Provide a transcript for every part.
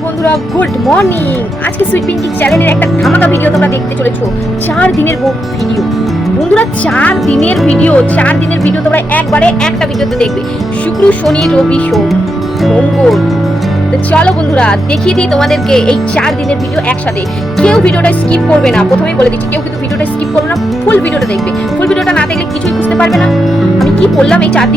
সকাল বন্ধুরা, good morning. আজকে সুইট পিঙ্কি চ্যানেলের একটা ধামাকা ভিডিও তোমরা দেখতে চলেছো। 4 দিনের ভিডিও বন্ধুরা, 4 দিনের ভিডিও তোমরা একবারে একটা ভিডিওতে দেখবে। শুক্র, শনি, রবি, সোম, মঙ্গল। তো চলো বন্ধুরা, দেখিয়ে দিই তোমাদেরকে এই 4 দিনের ভিডিও একসাথে। কেউ ভিডিওটা স্কিপ করবে না, প্রথমেই বলে দিচ্ছি, কেউ কিন্তু ভিডিওটা স্কিপ করবে না, ফুল ভিডিওটা দেখবে। ফুল ভিডিওটা না দেখলে কিছুই বুঝতে পারবে না আমি কি করলাম এই 4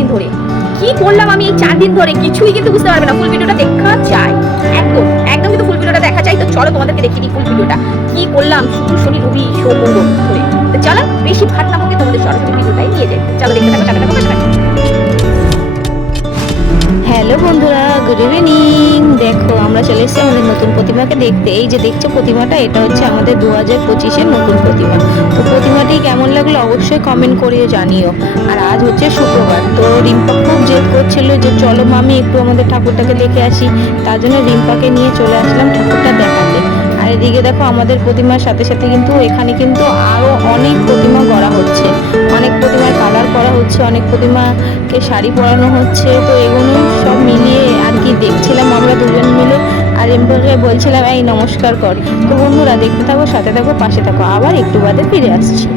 দিন ধরে, কিছুই কিন্তু বুঝতে পারবে না। ফুল ভিডিওটা দেখা চাই, একদম একদম কিন্তু ফুল ভিডিওটা দেখা চাই। তো চলো তোমাদেরকে দেখিয়ে দিই ফুল ভিডিওটা কি করলাম শুক্র, শনি, রবি, সোম, মঙ্গল ধরে। তো চলো বেশি ভাট না বকে তোমাদের সরাসরি ভিডিওটাই নিয়ে যাই। চলো দেখতে থাকো, টাটা টাটা। হ্যালো বন্ধুরা, গুড ইভিনিং। দেখো আমরা চলে এসেছি আমাদের নতুন প্রতিমাকে দেখতে। এই যে দেখছো প্রতিমাটা, এটা হচ্ছে আমাদের 2025-এর নতুন প্রতিমা। তো প্রতিমাটি কেমন লাগলো অবশ্যই কমেন্ট করিয়ে জানিও। আর আজ হচ্ছে শুক্রবার, তো রিম্পা খুব জেদ করছিল যে চলো মামি একটু আমাদের ঠাকুরটাকে দেখে আসি। তার জন্য রিম্পাকে নিয়ে চলে আসলাম ঠাকুরটা দেখাতে। আর এদিকে দেখো আমাদের প্রতিমার সাথে সাথে কিন্তু এখানে কিন্তু আরো অনেক প্রতিমা গড়া হচ্ছে, অনেক প্রতিমার কালার করা হচ্ছে, অনেক প্রতিমাকে শাড়ি পরানো হচ্ছে। তো এগুলো সব মিলিয়ে আর কি দেখছিলাম আমরা দুজন মিলে। আর এমপকে বলছিলাম এই নমস্কার কর। তো বন্ধুরা দেখতে থাকো, সাথে থাকো, পাশে থাকো, আবার একটু বাদে ফিরে আসছি।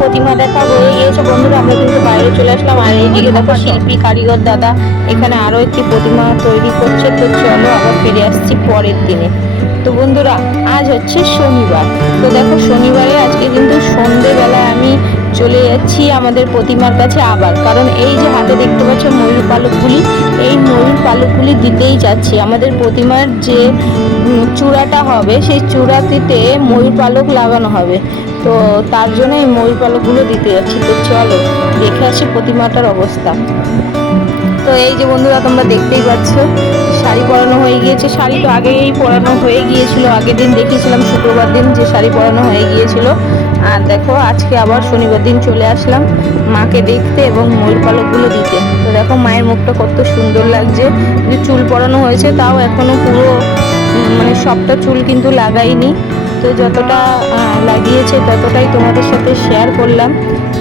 প্রতিমা দেখা হয়ে গিয়েছে বন্ধুরা, আমরা কিন্তু বাইরে চলে আসলাম। আর এইদিকে দেখো শিল্পী কারিগর দাদা এখানে আরো একটি প্রতিমা তৈরি করছে। তো চলো আবার ফিরে আসছি পরের দিনে। তো বন্ধুরা আজ হচ্ছে শনিবার। তো দেখো শনিবারে আজকে কিন্তু সন্ধেবেলায় আমি চলে যাচ্ছি আমাদের প্রতিমার কাছে আবার, কারণ এই যে হাতে দেখতে পাচ্ছ ময়ূর পালকগুলি, এই ময়ূর পালকগুলি দিতেই যাচ্ছি। আমাদের প্রতিমার যে চূড়াটা হবে সেই চূড়াটিতে ময়ূর পালক লাগানো হবে, তো তার জন্য এই ময়ূর পালকগুলো দিতে যাচ্ছি। তো চলো দেখে আসি প্রতিমাটার অবস্থা। তো এই যে বন্ধুরা তোমরা দেখতেই পাচ্ছ শাড়ি পরানো হয়ে গিয়েছে। শাড়ি তো আগেই পরানো হয়ে গিয়েছিল, আগের দিন দেখিয়েছিলাম শুক্রবার দিন যে শাড়ি পরানো হয়ে গিয়েছিল। আর দেখো আজকে আবার শনিবার দিন চলে আসলাম মাকে দেখতে এবং ময়ূর পালকগুলো দিতে। তো দেখো মায়ের মুখটা কত সুন্দর লাগছে, কিন্তু চুল পরানো হয়েছে তাও এখনো পুরো মানে সবটা চুল কিন্তু লাগাইনি। তো যতটা লাগিয়েছে ততটাই তোমাদের সাথে শেয়ার করলাম।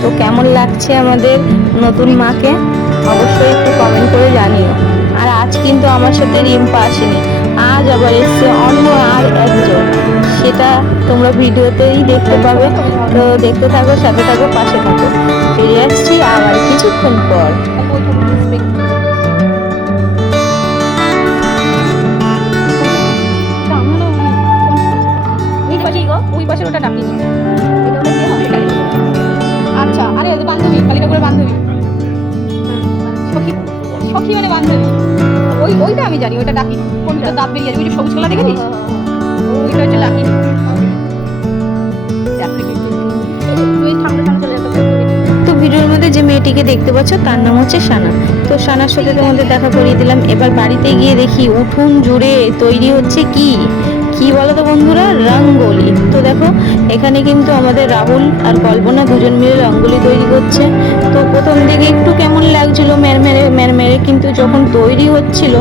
তো কেমন লাগছে আমাদের নতুন মাকে অবশ্যই একটু কমেন্ট করে জানিও। আর আজ কিন্তু আমার সাথে রিম্পা আসেনি, আজ আবার এসছে অন্য আর একজন, সেটা তোমরা ভিডিওতেই দেখতে পাবে। তো দেখতে থাকো, সাথে থাকো, পাশে থাকো, ফিরে আসছি আবার কিছুক্ষণ পর। ওই পাশের ওটা ডাকিনি, আচ্ছা। আরে বান্ধবী, কালী ঠাকুরের বান্ধবী, সখী, সখী মানে বান্ধবী, ওইটা আমি জানি ওটা ডাকি কোনটা দাঁত বেরিয়ে আছে ওই যে সবুজ কালার দেখেছিস ওইটা হচ্ছে লাকি তুই ঠান্ডা ঠান্ডা চলে যেতে তো ভিডিওর মধ্যে যে মেয়েটিকে দেখতে পাচ্ছ তার নাম হচ্ছে সানা। তো সানার সাথে তোমাদের দেখা করিয়ে দিলাম। এবার বাড়িতে গিয়ে দেখি উঠোন জুড়ে তৈরি হচ্ছে কি কি বলো তো বন্ধুরা, রঙ্গোলি। তো দেখো এখানে কিন্তু আমাদের রাহুল আর কল্পনা দুজন মিলে রঙ্গোলি তৈরি করছে। তো প্রথম দিকে একটু কেমন লাগছিল মেরে, কিন্তু যখন তৈরি হচ্ছিল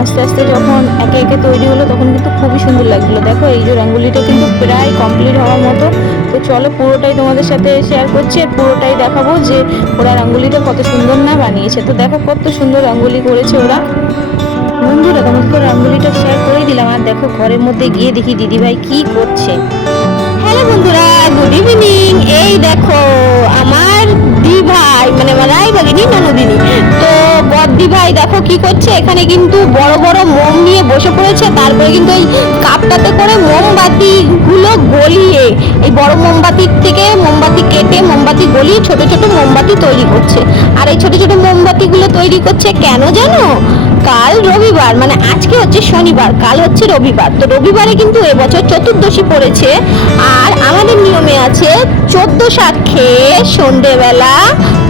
আস্তে আস্তে যখন একে একে তৈরি হলো তখন কিন্তু খুবই সুন্দর লাগছিল। দেখো এই যে রঙ্গোলিটা কিন্তু প্রায় কমপ্লিট হওয়ার মতো। তো চলো পুরোটাই তোমাদের সাথে শেয়ার করছি আর পুরোটাই দেখাবো যে ওরা রঙ্গোলিটা কত সুন্দর না বানিয়েছে। তো দেখো কত সুন্দর রঙ্গোলি করেছে ওরা। বন্ধুরা তোমাদের তো রঙ্গোলিটা শেয়ার করে দিলাম। আর দেখো ঘরের মধ্যে গিয়ে দেখি দিদিভাই কি করছে। হ্যালো বন্ধুরা, গুড ইভিনিং। এই দেখো আমার দিভাই মানে আমার রায়বাগিনী ননদিনী তো বদ্দি ভাই দেখো কি করছে। এখানে কিন্তু বড় বড় মোম নিয়ে বসে পড়েছে। তারপরে কিন্তু এই কাপটাতে করে মোমবাতি গুলো গলিয়ে এই বড় মোমবাতির থেকে মোমবাতি কেটে মোমবাতি গলিয়ে ছোট ছোট মোমবাতি তৈরি করছে। আর এই ছোট ছোট মোমবাতি গুলো তৈরি করছে কেন জানো? কাল রবিবার মানে আজকে হচ্ছে শনিবার, কাল হচ্ছে রবিবার। তো রবিবারে কিন্তু এবছর চতুর্দশী পড়েছে। আর আমাদের নিয়মে আছে 14 শাক খেয়ে সন্ধ্যেবেলা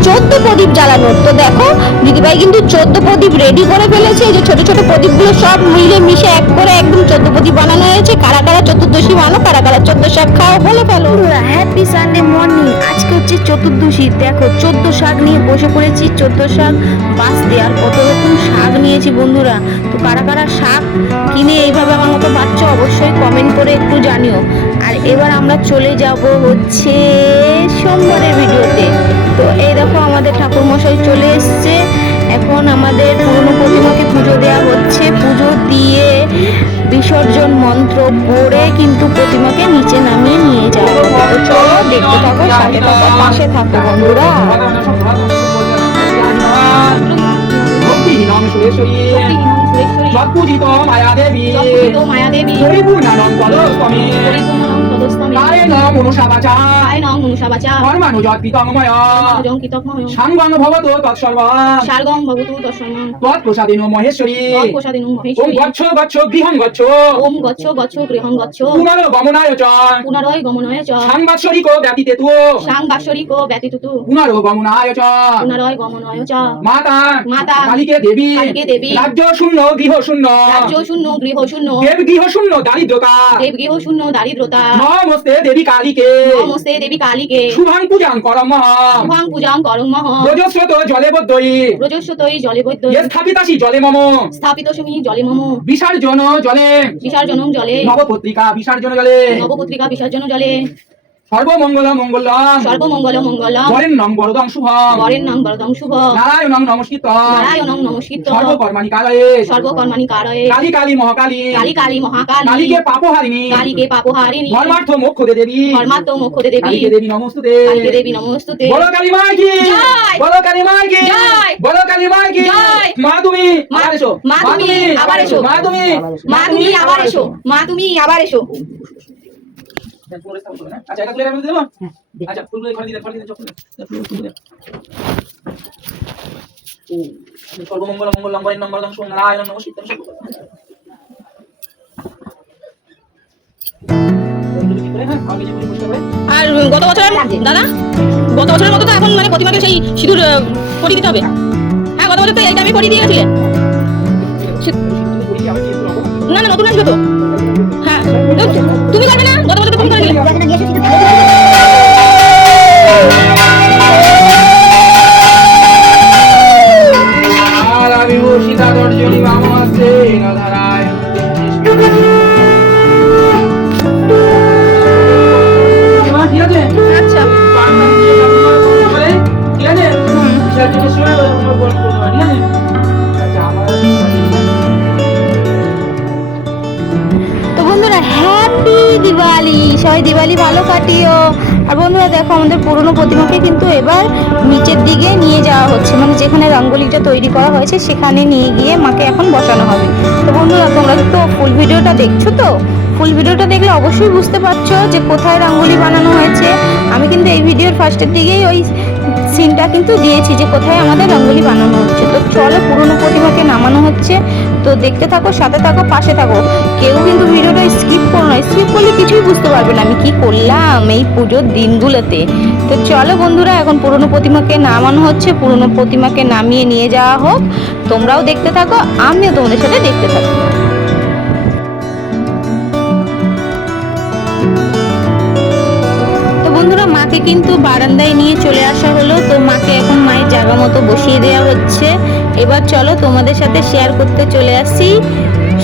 14 প্রদীপ জ্বালানোর। তো দেখো দিদিভাই কিন্তু 14 প্রদীপ রেডি করে ফেলেছে। এই যে ছোট ছোট প্রদীপগুলো সব মিলে মিশে এক করে একদম 14 প্রদীপ বানানো হয়েছে। কারা কারা চতুর্দশী মানো, কারা কারা 14 শাক খাও বলে ফেলো। Happy Sunday morning. আজকে হচ্ছে চতুর্দশী। দেখো 14 শাক নিয়ে বসে পড়েছি। 14 শাক বাঁচতে আর কত রকম শাক নিয়েছি বন্ধুরা। তো কারা কারা শাক কিনে এইভাবে আমার মতো বাচ্চা অবশ্যই কমেন্ট করে একটু জানিও। আর এবার আমরা চলে যাব হচ্ছে সোমবারের ভিডিওতে। তো এই দেখো আমাদের ঠাকুর মশাই চলে এসছে। এখন আমাদের পুরনো প্রতিমাকে পুজো দেওয়া হচ্ছে। পুজো দিয়ে বিসর্জন মন্ত্র পড়ে কিন্তু প্রতিমাকে নিচে নামিয়ে নিয়ে যাওয়া হবে। তো চলো দেখতে থাকো, সাথে থাকো, পাশে থাকো বন্ধুরা। জগপূজিত মায়া দেবী পরিপূর্ণানন্দ পদস্বামী কায়েন মনুষা বাচা ধর্মানুজৎ কৃতময় সাঙ্গং ভবতো তৎসর্বং তৎপ্রসাদিনো মহেশ্বরী ওম গচ্ছ গচ্ছ গৃহং গচ্ছ পুনরো গমনায় চ সাংবাৎসরিকো ব্যতীতেতু পুনরো গমনায় চ মাতা কালিকে দেবী রাজ্য শূন্য গৃহ শূন্য দেব গৃহ শূন্য দারিদ্রতা নমস্তে দেবী কালীকে শুভাং পূজাং করম রজস্রত জলে বদ্ধই স্থাপিতাসি জলে মম বিসর্জন জলে নবপত্রিকা বিসর্জন জলে সর্বমঙ্গল মঙ্গলম বরেণ্যং বরদং শুভম নারায়ণং নমস্কৃত সর্বকর্মাণি কারয়ে কালী কালী মহাকালী কালীকে পাপহারিণী ধর্মার্থ মোক্ষ দে দেবী কালীকে দেবী নমস্তুতে বলো কালী মা কি বলো কালী মা কি বলো কালী মা কি মা তুমি আবার এসো মা তুমি আবার এসো আচ্ছা এটা ক্লিয়ার করে দেবো। আচ্ছা ফুলগুলো ঘরে দিলে সর্বমঙ্গল মঙ্গলম বরেণ্যং বরদং শুভম নারায়ণং নমস্কৃত্যং আর গত বছরের মতো তো এখন মানে প্রতিমাকে সেই সিঁদুর পরিয়ে দিতে হবে। হ্যাঁ গত বছর তো এইটা আমি পরিয়ে দিয়ে গেছিলেন। না নতুন আসবে তো। হ্যাঁ তুমি করবে না, গত বছর তো তুমি করে দিলে। আর আমি সীতা দর্শনী মামাস্তে নারায়ণ ঠিক আছে। আচ্ছা ঠিক আছে বিসর্জনের সময় বল করবো ঠিক আছে। আচ্ছা তো বন্ধুরা হ্যাপি দিওয়ালি, সবাই দিওয়ালি ভালো কাটিও। আর বন্ধুরা দেখো আমাদের পুরনো প্রতিমাকে কিন্তু এবার নিচের দিকে নিয়ে যাওয়া হচ্ছে, মানে যেখানে রঙ্গোলিটা তৈরি করা হয়েছে সেখানে নিয়ে গিয়ে মাকে এখন বসানো হবে। তো বন্ধুরা তোমরা তো ফুল ভিডিওটা দেখছো, তো ফুল ভিডিওটা দেখলে অবশ্যই বুঝতে পারছো যে কোথায় রঙ্গোলি বানানো হয়েছে। আমি কিন্তু এই ভিডিওর ফার্স্টের দিকেই ওই সিনটা কিন্তু দিয়েছি যে কোথায় আমাদের রঙ্গোলি বানানো হচ্ছে। তো চলো পুরনো প্রতিমাকে নামানো হচ্ছে, তো দেখতে থাকো, সাথে থাকো, পাশে থাকো। কেউ কিন্তু ভিডিওটা স্কিপ করো না, স্কিপ করলে কিছুই বুঝতে পারবে না আমি কি করলাম এই পুজোর দিনগুলোতে। তো চলো বন্ধুরা, এখন পুরনো প্রতিমাকে নামানো হচ্ছে, পুরনো প্রতিমাকে নামিয়ে নিয়ে যাওয়া হোক। তোমরাও দেখতে থাকো, আমিও তোমাদের সাথে দেখতে থাকো। তো বন্ধুরা, মাকে কিন্তু বারান্দায় নিয়ে চলে আসা হলো। তো মাকে এখন মায়ের জায়গা মতো বসিয়ে দেওয়া হচ্ছে। এবার চলো তোমাদের সাথে শেয়ার করতে চলে আসি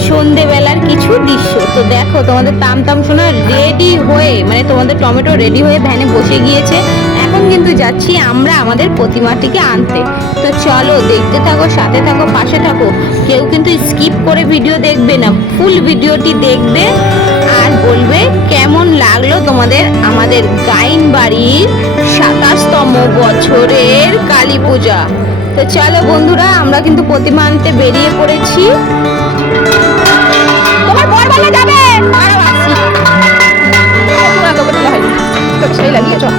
সন্ধেবেলার কিছু দৃশ্য। তো দেখো, তোমাদের তামতাম সোনা রেডি হয়ে, মানে তোমাদের টমেটো রেডি হয়ে ভ্যানে বসে গিয়েছে। এখন কিন্তু যাচ্ছি আমরা আমাদের প্রতিমাটিকে আনতে। তো চলো দেখতে থাকো, সাথে থাকো, পাশে থাকো। কেউ কিন্তু স্কিপ করে ভিডিও দেখবে না, ফুল ভিডিওটি দেখবে আর বলবে কেমন লাগলো তোমাদের আমাদের গাইন বাড়ির 27তম বছরের কালী পূজা। তো চলো বন্ধুরা, আমরা কিন্তু প্রতিমা আনতে বেরিয়ে পড়েছি। তোমার বর বলে যাবে আরো আসি পুরো তো বলে হয় তো সেই লাগিয়ে চল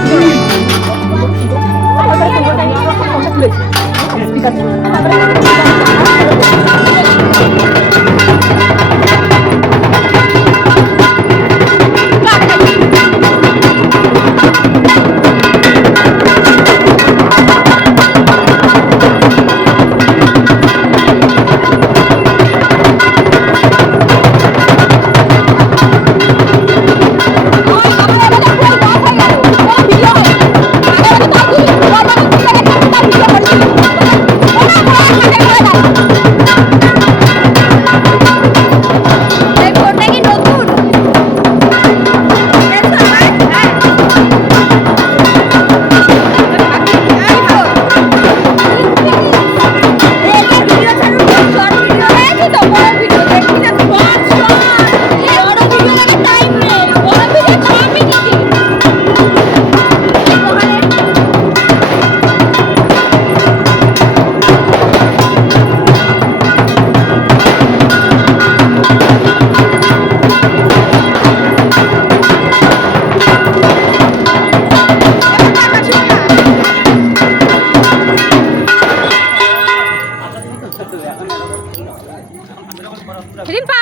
রিম্পা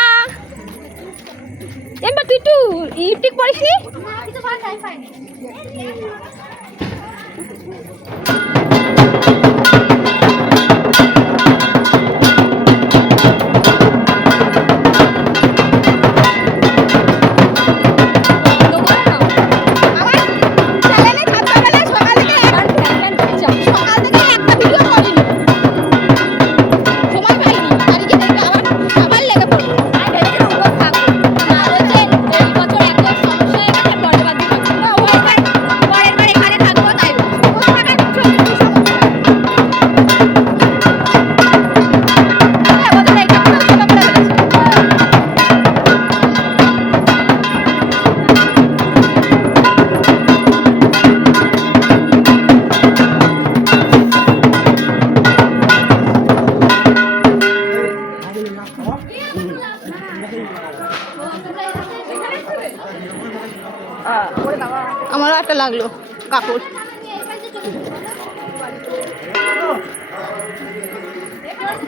এম্বা তুই একটু লিপস্টিক পরিসনি কিছু ভালো টাইম পাইনি আমারও একটা লাগলো কাপড়।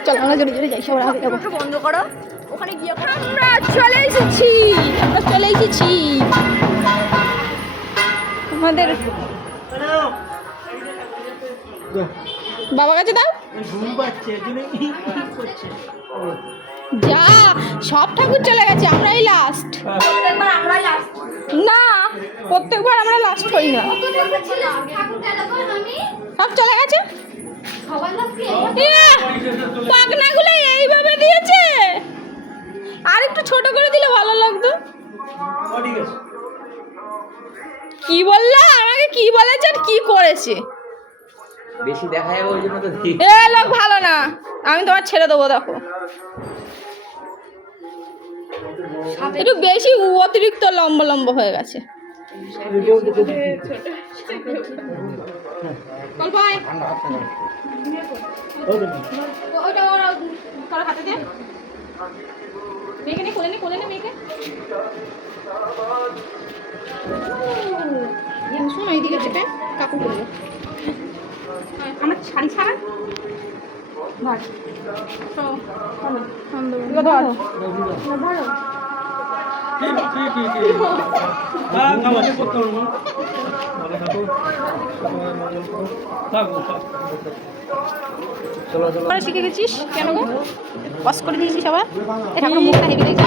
চলো আমরা জোরে জোরে যাই, সবার আগে যাবো। বন্ধ করো, ওখানে গিয়ে আমরা চলে এসেছি, আমাদের বাবা কাছে দাও। যা সব ঠাকুর চলে গেছে, আমরাই লাস্ট। না, প্রত্যেকবার আমরা লাস্ট করি না, সব চলে গেছে। পাখনাগুলো এইভাবে দিয়েছে, আর একটু ছোট করে দিলে ভালো লাগতো। কি বললা আমাকে, কি বলেছে আর কি করেছে? বেশি দেখা যাবে ওই জন্য তো এ লোক ভালো না, আমি তোমার ছেড়ে দেবো। দেখো একটু বেশি অতিরিক্ত লম্বা লম্বা হয়ে গেছে। শোনো এইদিকে চেপে কাপড় করবো আমার শাড়ি ছাড়া শিখে গেছিস কেন গো? কষ্ট করে দিয়েছিস আবার? এ ঠাকুর মুখটা হেভি দেখছি।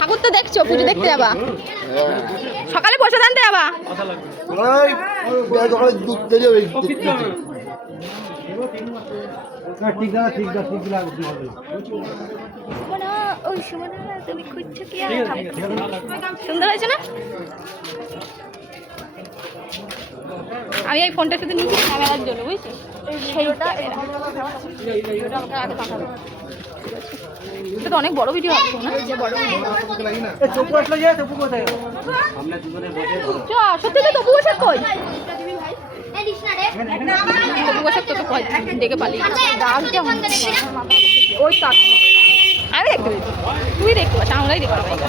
ঠাকুর তো দেখছো, পুজো দেখতে যাবা? সকালে বসে জানতে যাবা? সুন্দর হয়েছে না? আমি এই ফোনটা শুধু নিয়েছি ক্যামেরার জন্য, বুঝছি? এটা তো অনেক বড় ভিডিও আছে না? সত্যি তো তবু বসে কই? তবু বসে তোকে দেখে পালিয়ে ওই তো আমি দেখতে পেয়েছি, তুই দেখতে পাচ্ছ, আমরাই দেখতে পাই।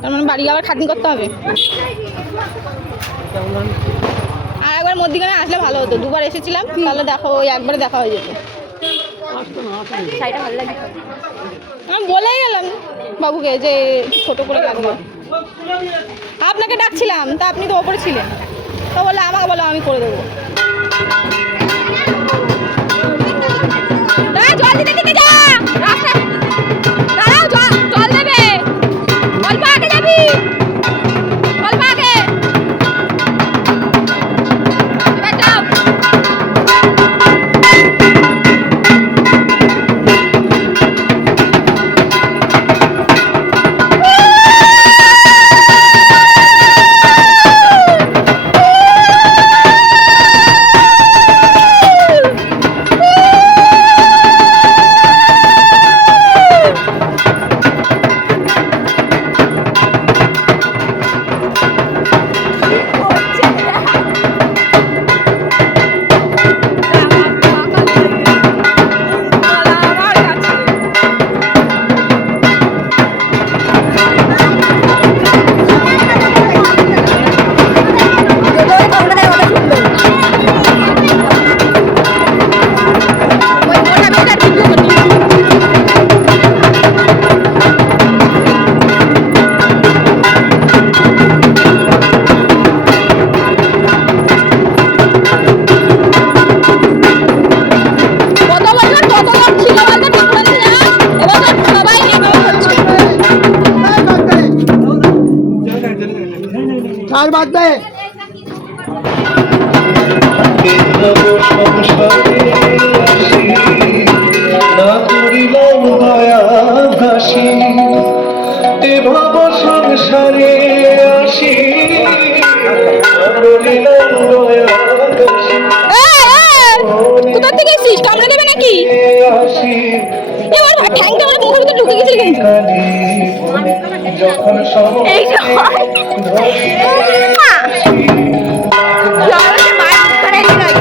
তার মানে বাড়ি আবার খাটনি করতে হবে। আর একবার মধ্যিখানে আসলে ভালো হতো, দুবার এসেছিলাম, তাহলে দেখো ওই একবারে দেখা হয়ে যেত। আমি বলেই গেলাম বাবুকে যে ছোট করে লাগবে, আপনাকে ডাকছিলাম, তা আপনি তো ওপরে ছিলেন, তো বলে আমাকে বলো আমি করে দেবো। জল দিতে দিতে যা, দাঁড়াও, জল দেবে, অল্প আগে যাবি, অল্প আগে। আর বাদ দে সংসারে আসি কোথা থেকে এসেছিস? কামড়ে দেবে নাকি? এবার ঠ্যাংটা আমার মুখের ভিতরে ঢুকে গেছিল কিন্তু। যখন এই যে মা! জলে মায়ের মুখখানে দিলাই।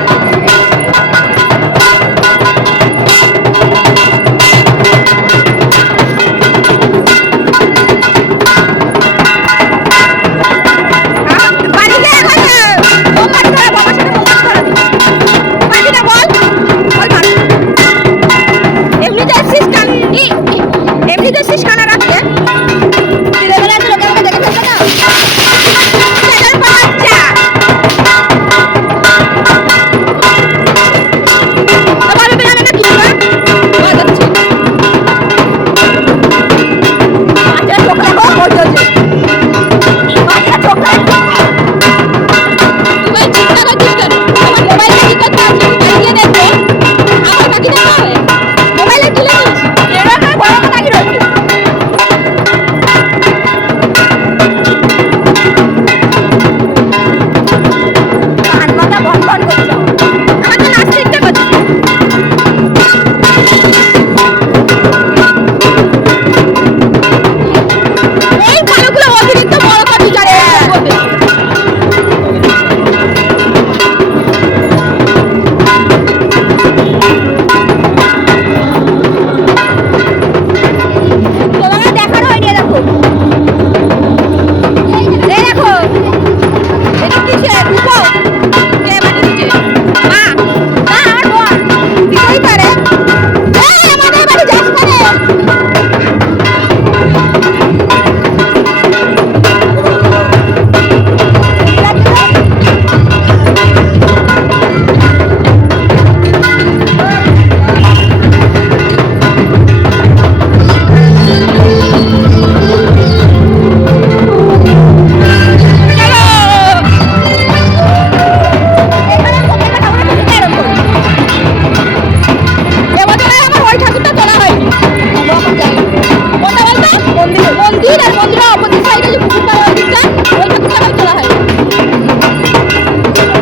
বাড়িতে এখন মোমবাতি ধরে বাবার সাথে মোমবাতি ধরে বাড়িটা বল বল বাড়ি এমনিতে এসছিস কান এমনিতে এসছিস কানা রাখতে দিনের বেলা তো লোকে আমাকে দেখে ফেলবে না সেটার বাচ্চা আমার বেলা না কি করে বাজাচ্ছে বাচ্চা চোখ রাখো মরে যাচ্ছে বাচ্চা চোখ রাখো তুমি চিন্তা করছিস কেন আমার মোবাইলে কি করতে আছে বাড়ি গিয়ে দেখো আমার বাকি দেখা হবে মোবাইলে কি লেগেছে এরা না বড় কথা কি রয়েছে কান মাথা বন বন করছো আমার তো নাচতে ইচ্ছা করছে এই ভালোগুলো অতিরিক্ত বড় কথা জানে তোমাকে দেখানো হয়নি দেখো এই দেখো এটা কিসের রূপো কে বানিয়েছে মা মা আমার বোন দিতেই পারে এই আমাদের বাড়ি যাস না রে এবছরে আমার ওই ঠাকুরটা তোলা হয়নি কোনটা বলতো মন্দির আর মন্দিরের অপোজিট সাইডে যে পুকুরটা ওই দিকটা ওই ঠাকুরটা আমার তোলা হয়নি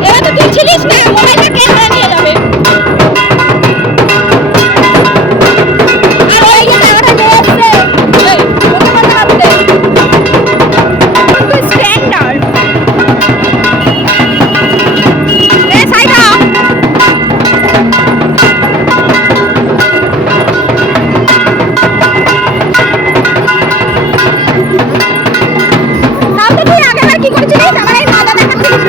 এবার তো তুই ছিলিস না মোবাইলটা কে হারা নিয়ে যাবে আর ওই যে টাকাটা নিয়ে আসছে এই ওকে কথা ভাবতে তুই স্ট্যান্ডার্ড এ সাইডা তাহলে তুই আগেবার কি করেছিলিস আমার এই মাথা দেখাচ্ছিলিস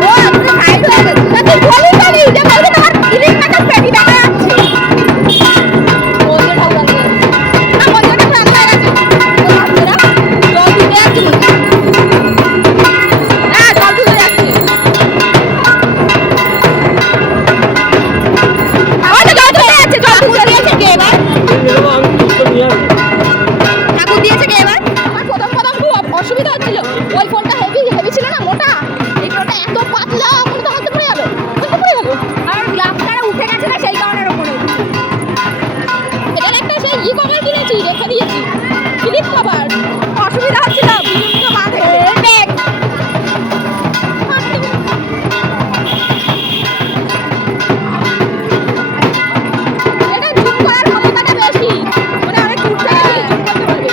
ও আমি সাইড হয়ে গেছি তা তুই বলি বলি যে বলতে তোমার ইলিশ মাছের পেটি দেখা যাচ্ছে মন্দিরটা উড়াতে না মন্দিরটা প্রাণ হয়ে গেছে ও বাচ্চারা জল দিতে যাচ্ছি হ্যাঁ জল দিতে যাচ্ছি আমার তো জল দিতে যাচ্ছে জল দিতে দিয়েছে কে এবার ঠাকুর দিয়েছে কে এবার আমার প্রথম খুব অসুবিধা হচ্ছিল ওই ফোনটা হেভি ছিল না মোটা এই ফোনটা এত পাতলা মনে তো হাতে পড়ে গেল আর গ্লাসটা উঠে গেছে না সেই কারণের উপরে এটার একটা সেই কভার কিনেছি রেখে দিয়েছি ক্লিপ কভার অসুবিধা হচ্ছিল বিভিন্ন বাঁধে ব্যাগ এটা জুম করার ক্ষমতাটা বেশি মানে অনেক দূর থেকে জুম করতে পারবে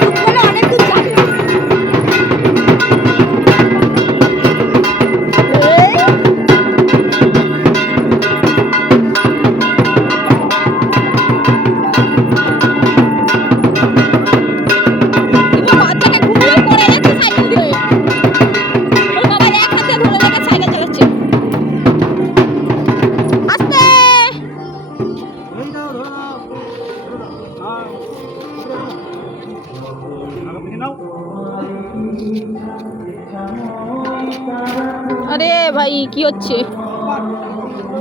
জুম করলে অনেক দূর যাবে তুমি বাচ্চাকে ঘুমিয়ে পড়ে যাচ্ছে সাইকেল দিয়ে ওর বাবা এক হাতে ধরে রেখে সাইকেল চালাচ্ছে আস্তে আরে ভাই কি হচ্ছে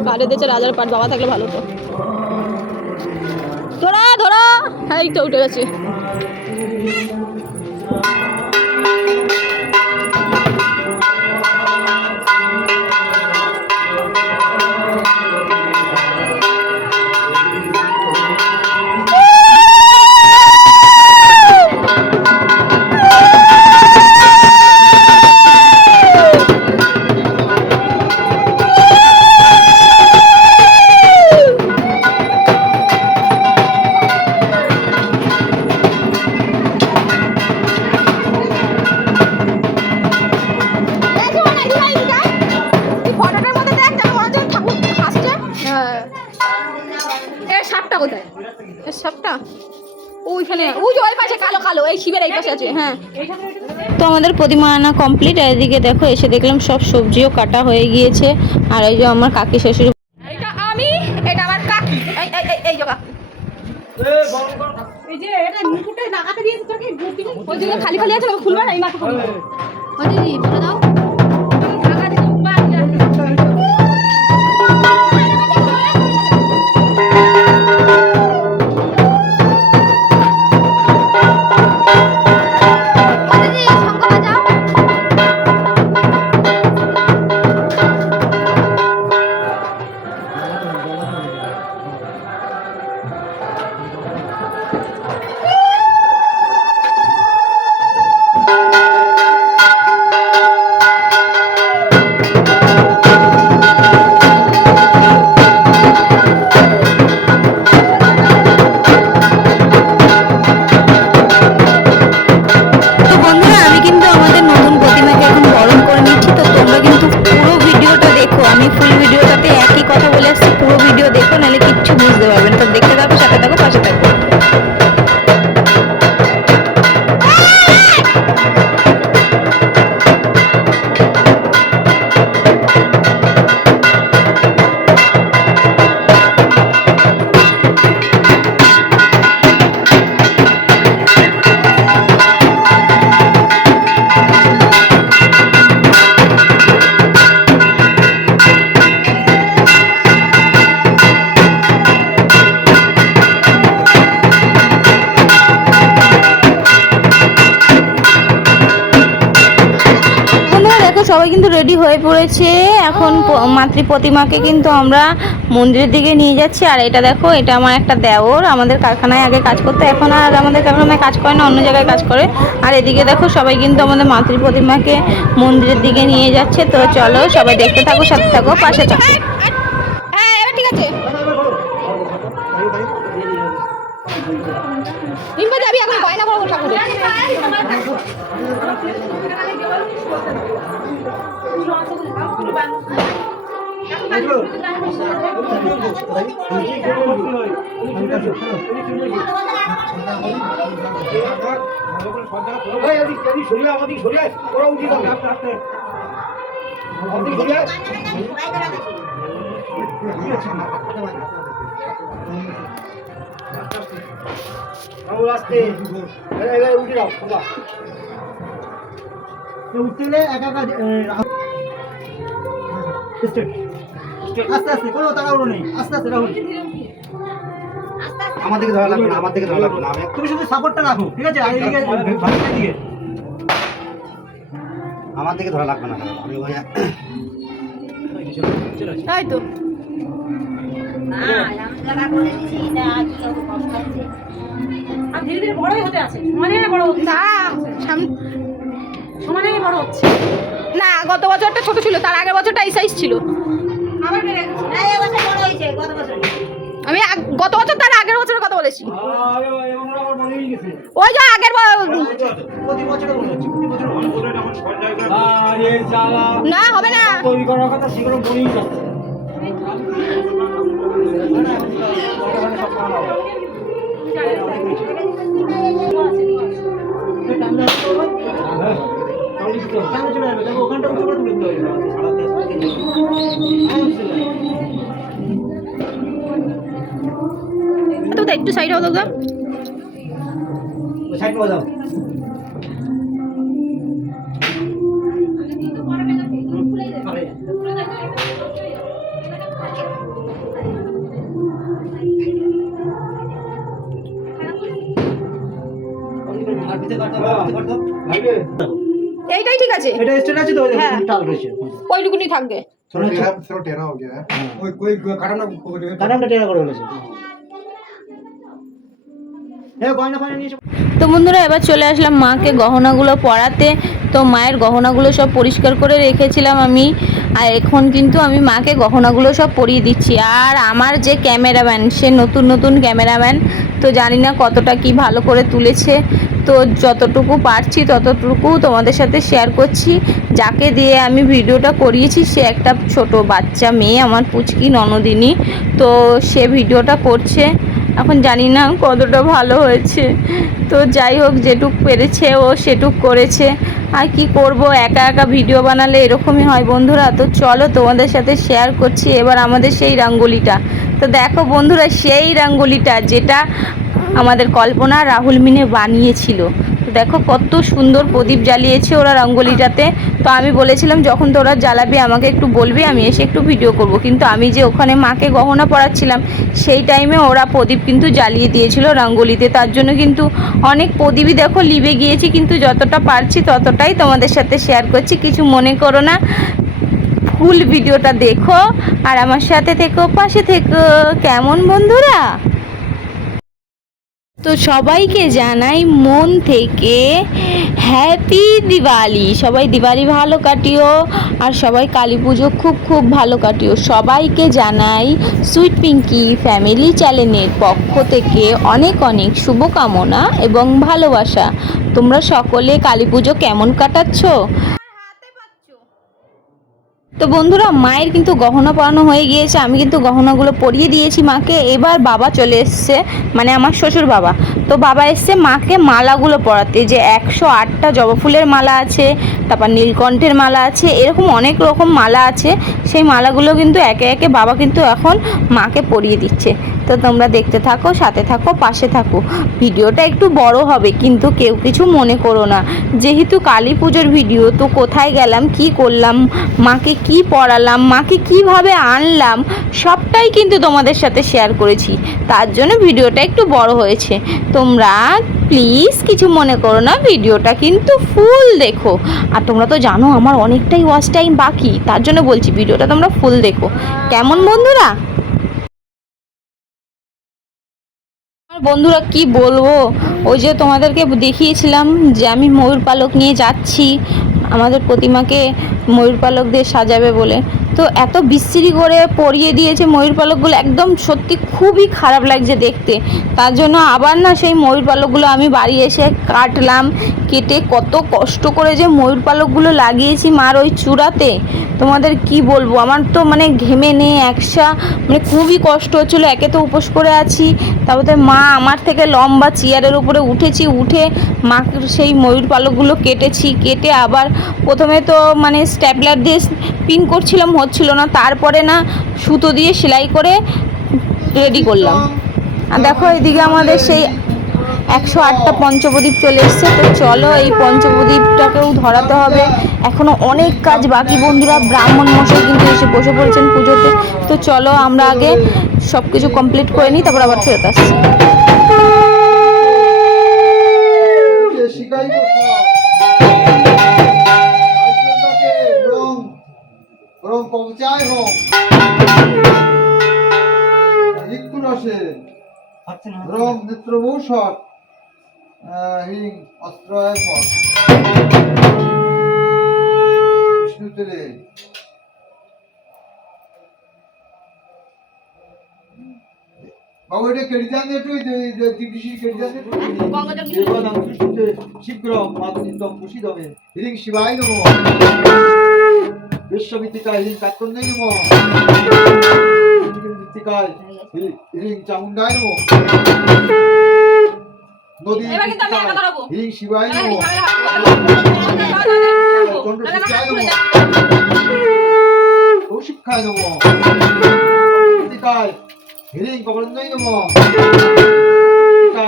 কারে দেছে রাজার পাট বাবা থাকলে ভালো তো ধরো ধরো হ্যাঁ এই তো উঠে গেছে কোথায়? সাপটা ওইখানে, ওই যে ওই পাশে কালো কালো, এই শিবের এই পাশে আছে। হ্যাঁ, তো আমাদের প্রতিমা আনা কমপ্লিট। আর এদিকে দেখো এসে দেখলাম সব সবজিও কাটা হয়ে গিয়েছে। আর এই যে আমার কাকি শাশুড়ি, এটা আমি, এটা আমার কাকি। এই যে কাকি, এই যে এটা মুকুটে লাগাতে দিয়েছে তোকে, ওই যে খালি খালি আছে, ওটা খুলবা না, এই মাথা খুলবা। ওই দিদি বলে দাও, লাগা দিতে পারি না। তো বন্ধুরা আমি কিন্তু আমাদের নতুন প্রতিমাকে এখন বরণ করে নিচ্ছি। তো তোমরা কিন্তু পুরো ভিডিওটা দেখো, আমি ফুল ভিডিওটাতে একই কথা বলে আসছি, পুরো ভিডিও দেখো নাহলে কিচ্ছু বুঝতে পারবে না। তো দেখতে থাকো, সাথে থাকো, পাশে থাকো। সবাই কিন্তু রেডি হয়ে পড়েছে। এখন মাতৃ প্রতিমাকে কিন্তু আমরা মন্দিরের দিকে নিয়ে যাচ্ছি। আর এটা দেখো, এটা আমার একটা দেওর, আমাদের কারখানায় আগে কাজ করতো, এখন আর আমাদের কারখানায় কাজ করে না, অন্য জায়গায় কাজ করে। আর এদিকে দেখো সবাই কিন্তু আমাদের মাতৃ প্রতিমাকে মন্দিরের দিকে নিয়ে যাচ্ছে। তো চলো সবাই দেখতে থাকো, সাথে থাকো, পাশে থাকো। হ্যাঁ এবার ঠিক আছে, নিম্বা যাবি এখন গয়না করবো ঠাকুরের। উঠতে গেলে একা একা আস্তে আস্তে, কোনো তাড়াহুড়ো নেই, আস্তে আস্তে রাহুল। আমার দিকে ধরা লাগবে না, আমার দিকে ধরা লাগবে না। তুমি শুধু সাপোর্টটা রাখো, ঠিক আছে? আর এইদিকে ভাবির দিকে আমার দিকে ধরা লাগবে না, আমি ওই তাই তো ধীরে ধীরে বড়ই হতে আছে, সমানে বড় হচ্ছে না, সমানে বড় হচ্ছে না। গত বছরটা ছোট ছিল, তার আগের বছরটা এই সাইজ ছিল। আমি গত বছর তার আগের বছরের কথা বলেছি। ওই যে আগের প্রতি বছর মনে হচ্ছে, প্রতি বছর না হবে না, তৈরি করার কথা সেগুলো বলেই যাচ্ছে। ওখানটা উঁচু করে তুলে দিতে হবে। তো একটু সাইড হও দাদা, সাইড করে দাও। এইটাই ঠিক আছে, এটা স্ট্রেট আছে তো, হ্যাঁ। টাল রয়েছে, ওইটুকুনি থাকবে। थोड़ा टेढ़ा हो गया है कोई কাটামটা টেরা করে ফেলেছে। গয়না ফয়না নিয়ে তো বন্ধুরা এবার চলে আসলাম মাকে গহনাগুলো পরাতে। তো মায়ের গহনাগুলো সব পরিষ্কার করে রেখেছিলাম আমি, আর এখন কিন্তু আমি মাকে গহনাগুলো সব পরিয়ে দিচ্ছি। আর আমার যে ক্যামেরাম্যান, সে নতুন নতুন ক্যামেরাম্যান, তো জানি না কতটা কি ভালো করে তুলেছে। তো যতটুকু পারছি ততটুকু তোমাদের সাথে শেয়ার করছি। যাকে দিয়ে আমি ভিডিওটা করিয়েছি সে একটা ছোট বাচ্চা মেয়ে, আমার পুচকি ননদিনী। তো সে ভিডিওটা করছে। এখন জানি না কতটা ভালো হয়েছে। তো যাই হোক, যেটুক পেরেছে ও সেটুক করেছে। আর কি করব, একা একা ভিডিও বানালে এরকমই হয় বন্ধুরা। তো চলো তোমাদের সাথে শেয়ার করছি এবার আমাদের সেই রঙ্গোলিটা। তো দেখো বন্ধুরা, সেই রঙ্গোলিটা যেটা আমাদের কল্পনা রাহুল মিনে বানিয়েছিল। তো দেখো কত সুন্দর প্রদীপ জ্বালিয়েছে ওরা রঙ্গোলিটাতে। তো আমি বলেছিলাম যখন তোরা জ্বালাবি আমাকে একটু বলবি, আমি এসে একটু ভিডিও করব। কিন্তু আমি যে ওখানে মাকে গহনা পরাচ্ছিলাম সেই টাইমে ওরা প্রদীপ কিন্তু জ্বালিয়ে দিয়েছিল রঙ্গোলিতে। তার জন্য কিন্তু অনেক প্রদীপই দেখো লিবে গিয়েছি, কিন্তু যতটা পারছি ততটাই তোমাদের সাথে শেয়ার করছি, কিছু মনে করো না। ফুল ভিডিওটা দেখো আর আমার সাথে থেকো, পাশে থেকো, কেমন বন্ধুরা? তো সবাইকে জানাই মন থেকে হ্যাপি দিওয়ালি। সবাই দিওয়ালি ভালো কাটিও, আর সবাই কালী পুজো খুব খুব ভালো কাটিও। সবাইকে জানাই সুইট পিঙ্কি ফ্যামিলি চ্যানেলের পক্ষ থেকে অনেক অনেক শুভকামনা এবং ভালোবাসা। তোমরা সকলে কালী পুজো কেমন কাটাচ্ছ? তো বন্ধুরা, মায়ের কিন্তু গহনা পরানো হয়ে গিয়েছে, আমি কিন্তু গহনাগুলো পরিয়ে দিয়েছি মাকে। এবার বাবা চলে এসছে, মানে আমার শ্বশুর বাবা। তো বাবা এসছে মাকে মালাগুলো পরাতে, যে 108টা জবা ফুলের মালা আছে, তারপর নীলকণ্ঠের মালা আছে, এরকম অনেক রকম মালা আছে। সেই মালাগুলো কিন্তু একে একে বাবা কিন্তু এখন মাকে পরিয়ে দিচ্ছে। তো তোমরা দেখতে থাকো, সাথে থাকো, পাশে থাকো। ভিডিওটা একটু বড় হবে, কিন্তু কেউ কিছু মনে করো না, যেহেতু কালী পুজোর ভিডিও। তো কোথায় গেলাম, কি করলাম, মাকে কি পড়ালাম, মাকে কিভাবে আনলাম, সবটাই কিন্তু তোমাদের সাথে শেয়ার করেছি। তার জন্য ভিডিওটা একটু বড় হয়েছে। তোমরা প্লিজ কিছু মনে করো না, ভিডিওটা কিন্তু ফুল দেখো। আর তোমরা তো জানো আমার অনেকটাই ওয়াচ টাইম বাকি, তার জন্য বলছি ভিডিওটা তোমরা ফুল দেখো, কেমন বন্ধুরা? বন্ধুরা কি বলবো, ওই যে তোমাদেরকে দেখিয়েছিলাম যে আমি ময়ূর পালক নিয়ে যাচ্ছি, আমাদের প্রতিমাকে ময়ূর পালক দিয়ে সাজাবে বলে। তো এত বিশ্রী করে পরিয়ে দিয়েছে ময়ূর পালকগুলো, একদম সত্যি খুবই খারাপ লাগছে দেখতে। তার জন্য আবার না সেই ময়ূর পালকগুলো আমি বাড়ি এসে কাটলাম, কেটে কত কষ্ট করে যে ময়ূর পালকগুলো লাগিয়েছি মার ওই চূড়াতে, তোমাদের কি বলবো। আমার তো মানে ঘেমে নেই একসা, মানে খুবই কষ্ট হচ্ছিলো। একে তো উপোস করে আছি, তারপরে মা আমার থেকে লম্বা চেয়ারের উপরে উঠেছি, উঠে মাকে সেই ময়ূর পালকগুলো কেটেছি। কেটে আবার প্রথমে তো মানে স্ট্যাপলার দিয়ে পিন করছিলাম, হচ্ছিল না। তারপরে না সুতো দিয়ে সেলাই করে রেডি করলাম। আর দেখো এদিকে আমাদের সেই 108টা পঞ্চপ্রদীপ চলে এসছে। তো চলো এই পঞ্চপ্রদীপটাকেও ধরাতে হবে, এখনো অনেক কাজ বাকি বন্ধুরা। ব্রাহ্মণ মশাই কিন্তু এসে বসে পড়েছেন পুজোতে। তো চলো আমরা আগে সব কিছু কমপ্লিট করে নিই, তারপর আবার ফেরত আসছি। নেত্রভূষণ হিং অস্ত্রায় বিষ্ণু তেলে বাবু এটা কেটে যান একটু, শীঘ্র মাতৃত্বম পুষিদমে হিরিং শিবায় নমঃ বিশ্বমিত্তিকায় হিরিং কাত্তন্যায় নমঃ মৃত্তিকায় হিরিং চামুণ্ডায় নমঃ নদী হিরিং শিবায় নমঃ চন্দ্রশিখায় নমঃ কৌশিকায় নমঃ মৃত্তিকায় হিরিং কবরন্যায় নমঃ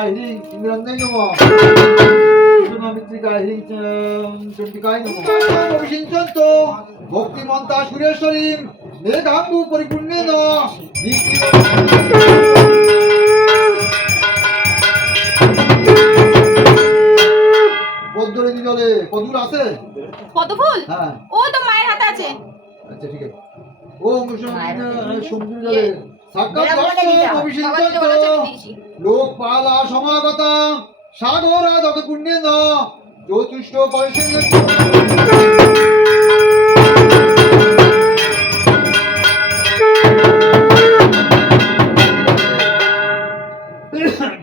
হিরিং ইন্দ্রান্যায় নমঃ মৃত্তিকায় হিরিং চণ্ডিকায় নমঃ অভিষিঞ্চন্ত ভক্তিমন্তা সুরেশ্বরীম মেঘাম্বু পরিপূর্ণেন পদ্মরেণী জলে পদুর আছে, পদ্ম ফুল হ্যাঁ ও তো মায়ের হাতে আছে। আচ্ছা ঠিক আছে। ওম সমুদ্র জলে সাক্ষাৎ দর্শন অভিষিঞ্চন্ত লোকপালা সমাগত সাগরা দত পুণ্যেন জ্যোতিষ্ঠ পয়সেন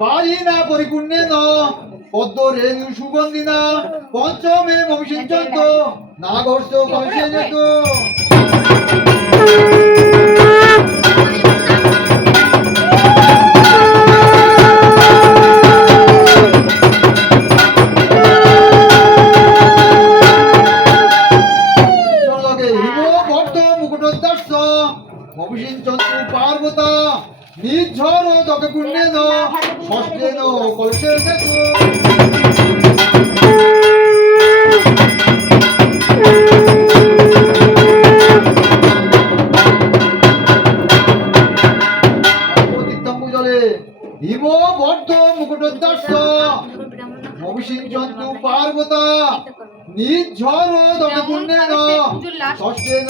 বাহিনা পরিপূর্ণেন পদ্ম রেণু সুগন্ধিনা পঞ্চমে অভিষিঞ্চন্ত নাগর্ষ পয়সেন নিঝর তকে পুণ্যেন ষষ্ঠেন কলসে দেখো জলে হিম বর্ধ মুকুটোদ্দাস্য মবিষিঞ্চন্তু পার্বতা নিঝর তকে পুণ্যেন ষষ্ঠেন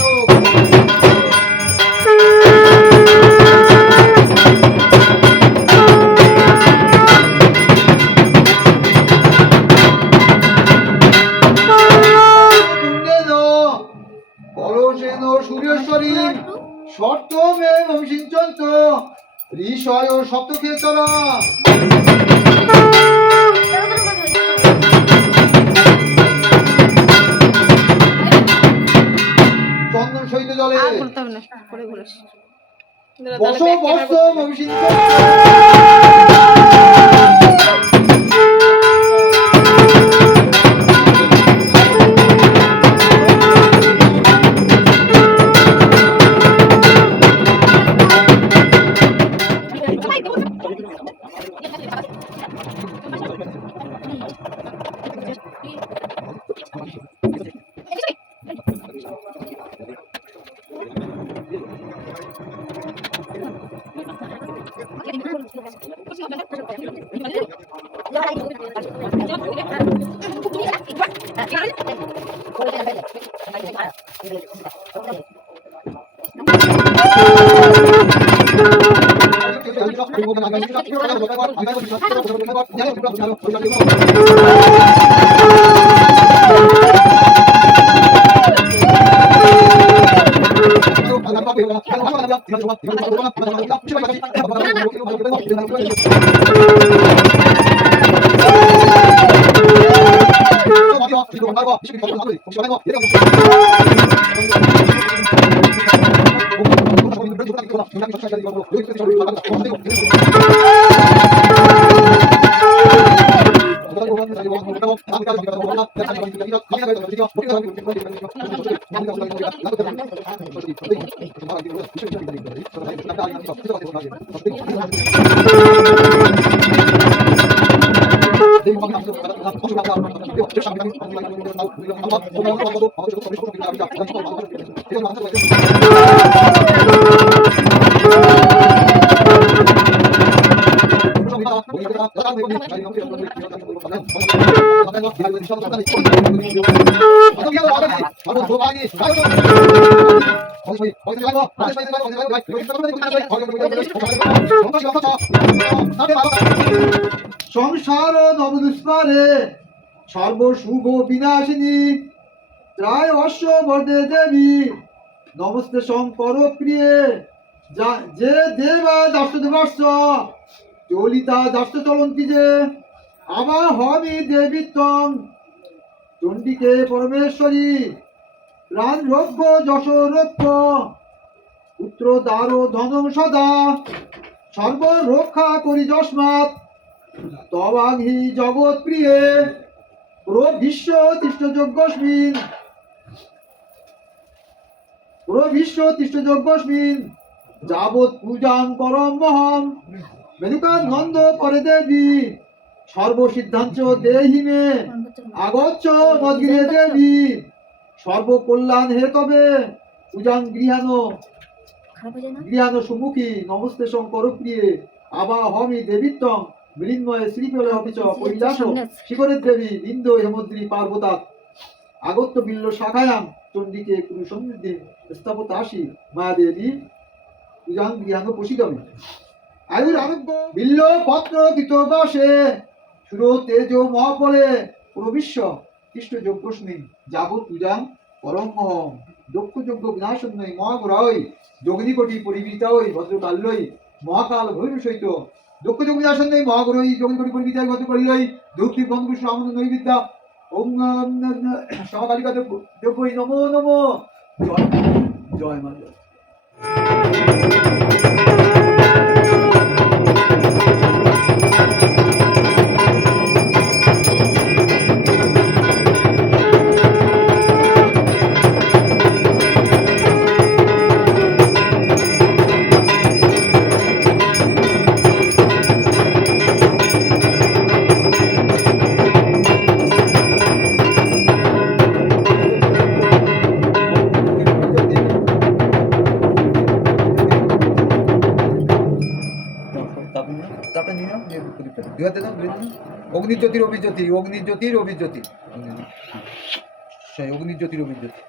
কলসেন সূর্যেশ্বরী সপ্তমে মহিষিঞ্চন্ত ঋষয় সপ্তকেতরা চন্দন সহিত জলে বস বস মহিষিঞ্চন্ত সংসার নবদুষ্পারে সর্বশুভ বিনাশিনী ত্রায় অশ্ব বর্দে দেবী নমস্তে শঙ্কর প্রিয়ে যে দেবা দাসদেবর্ষ চলিতা দাস চলন্তি যে আবার হবি দেবীত্বং চণ্ডিকে পরমেশ্বরী প্রাণ রক্ষ যশ রক্ষ পুত্র দ্বার ধনং সদা সর্ব রক্ষা করি যস্মাৎ তবাংহি জগৎ প্রিয়ে প্রবিশ্ব তিষ্ঠযজ্ঞস্মিন যাবৎ পূজাং করমহম মেনুকানন্দ করে দেবী সর্বসিদ্ধান্ত দেহি মে আগচ্ছ মদ্গৃহে দেবী সর্বকল্যাণ হে তবে পূজাং গৃহান সম্মুখী নমস্তে শঙ্কর প্রিয়ে আবা হমি দেবীত্বং মৃন্ময় শ্রীপলে অপিচ কৈলাস শিখরের দেবী বিন্দ হেমদ্রী পার্বতা আগত্য বিল্ল শাখায়াম চণ্ডিকে কুরু সমৃদ্ধি স্থাপতাসী মা দেবী পূজাং গৃহান প্রসিদমে আয়ুর আরোগ্য বিল্ল পত্র কৃতবাসে সুর তেজ মহাপলে প্রবিশ্ব কৃষ্ণ যজ্ঞস্মি যাবৎ পূজাং পরমহম দক্ষ যজ্ঞ বিনাশন্যই মহাগুরাই যোগিনীকটি পরিবৃতাই ভদ্রকাল্যই মহাকাল ভৈরব সহিত দক্ষ যজ্ঞ বিনাশন্যই মহাগুরই যোগিনীকটি পরিবৃতাই ভদ্রকাল্যই ধূপটি বন্ধুকৃষ্ণ আনন্দ নৈবিদ্যা ওম সহকালিকা দেবই নমো নমো জয় জয় মা জয়। দুই হাতে দাও, অগ্নিজ্যোতির অভিজ্যোতি, অগ্নিজ্যোতির অভিজ্যোতি, সেই অগ্নিজ্যোতির অভিজ্যোতি।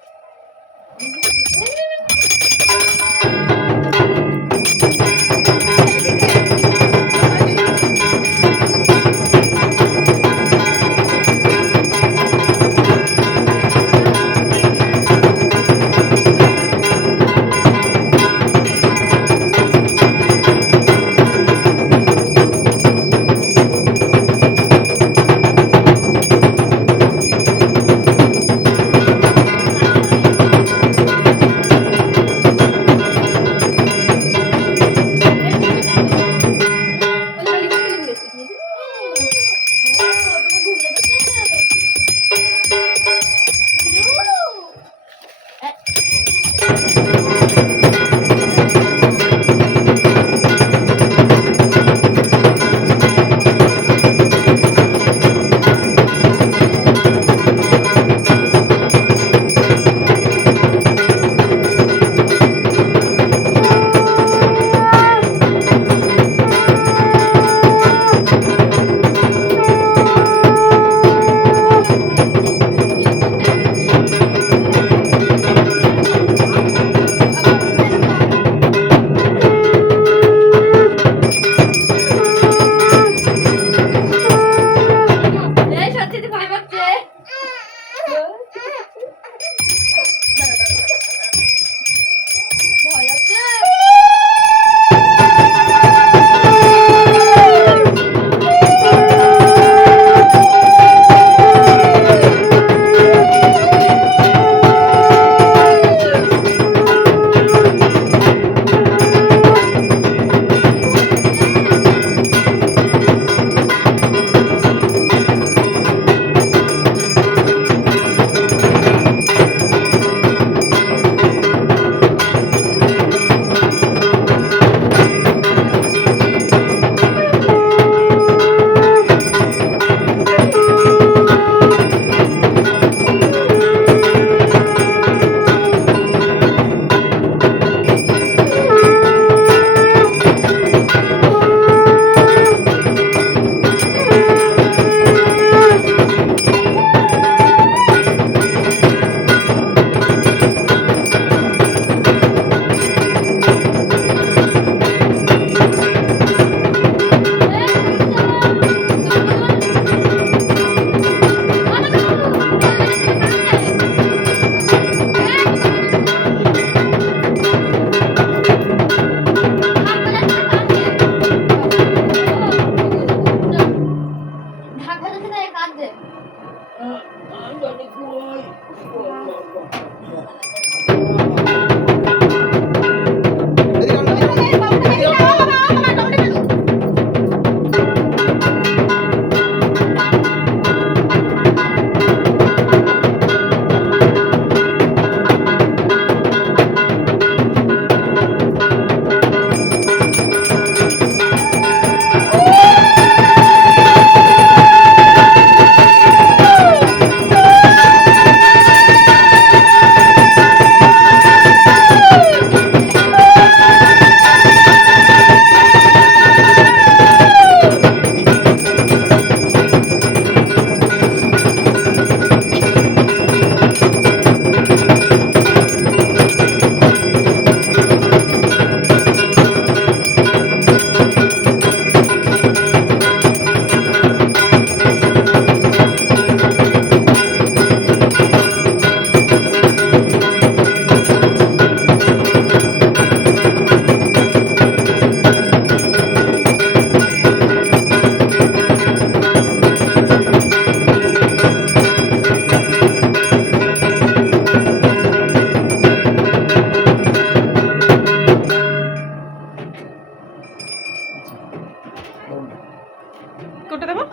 কোনটা দেবো?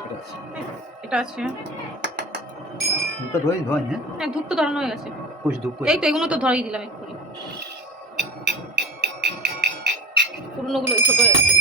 এটা আছে। মুখটা ধোয় ধোয় হ্যাঁ হ্যাঁ, ধূপ তো ধরানো হয়ে গেছে। কুছ ধূপ এই তো এগুলো তো ধরিয়ে দিলাম এক্ষুনি। পুরোনোগুলো ছোট হয়ে গেছে।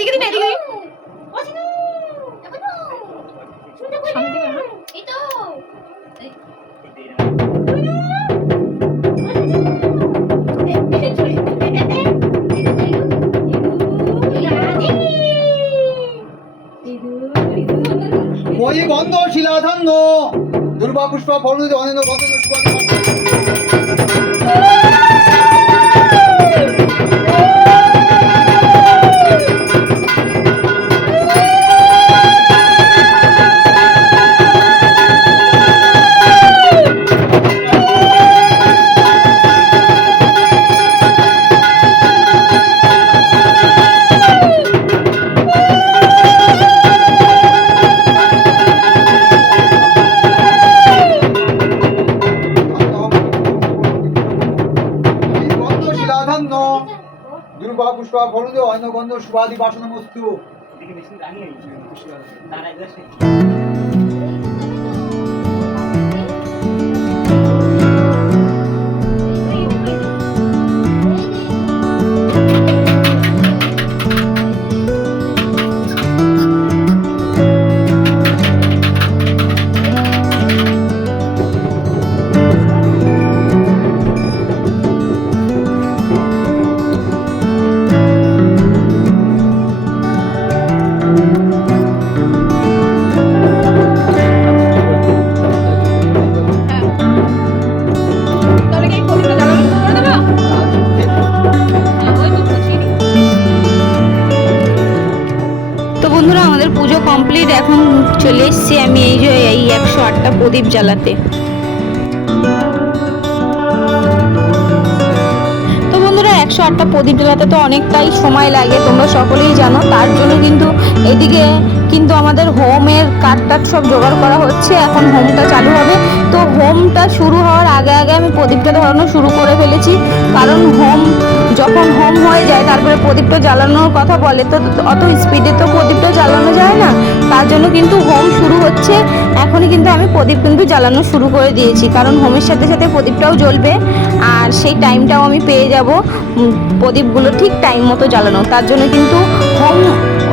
এদিকে দিন এদিকে দিন সামনে দিকে না এই তো মই গন্ধ শিলাধান্য দুর্বা পুষ্পা ফলুদে অনেক গন্ধ দুর্বা পুষ্পা ফলুদে অন্য গন্ধ সুবাদি বাসন মস্তু তাহলে কি প্রদীপটা জ্বালানো শুরু করে দেবা? হ্যাঁ, ওই তো বুঝিয়ে দিই। তো বন্ধুরা আমাদের পুজো কমপ্লিট, এখন চলে এসেছি আমি এই যে এই 108টা প্রদীপ জ্বালাতে। তো বন্ধুরা 108টা প্রদীপ জ্বালাতে তো অনেকটাই সময় লাগে, তোমরা সকলেই জানো। তার জন্য কিন্তু এদিকে কিন্তু আমাদের হোমের কাঠ সব জোগাড় করা হচ্ছে, এখন হোমটা চালু হবে। তো হোমটা শুরু হওয়ার আগে আগে আমি প্রদীপটা ধরানো শুরু করে ফেলেছি, কারণ যখন হোম হয়ে যায় তারপরে প্রদীপটা জ্বালানোর কথা বলে, তো অত স্পিডে তো প্রদীপটা জ্বালানো যায় না। তার জন্য কিন্তু হোম শুরু হচ্ছে এখনই, কিন্তু আমি প্রদীপ কিন্তু জ্বালানো শুরু করে দিয়েছি, কারণ হোমের সাথে সাথে প্রদীপটাও জ্বলবে আর সেই টাইমটাও আমি পেয়ে যাব প্রদীপগুলো ঠিক টাইম মতো জ্বালানো। তার জন্য কিন্তু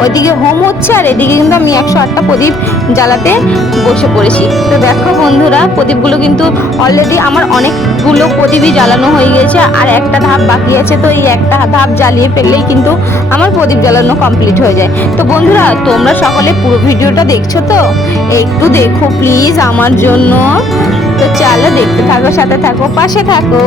ওইদিকে হোম হচ্ছে আর এদিকে কিন্তু আমি 108টা প্রদীপ জ্বালাতে বসে পড়েছি। তো দেখো বন্ধুরা, প্রদীপগুলো কিন্তু অলরেডি আমার অনেকগুলো প্রদীপই জ্বালানো হয়ে গেছে, আর একটা ধাপ বাকি আছে। তো এই একটা ধাপ জ্বালিয়ে ফেললেই কিন্তু আমার প্রদীপ জ্বালানো কমপ্লিট হয়ে যায়। তো বন্ধুরা তোমরা সকলে পুরো ভিডিওটা দেখছো তো, একটু দেখো প্লিজ আমার জন্য। তো চলো দেখতে থাকো, সাথে থাকো, পাশে থাকো।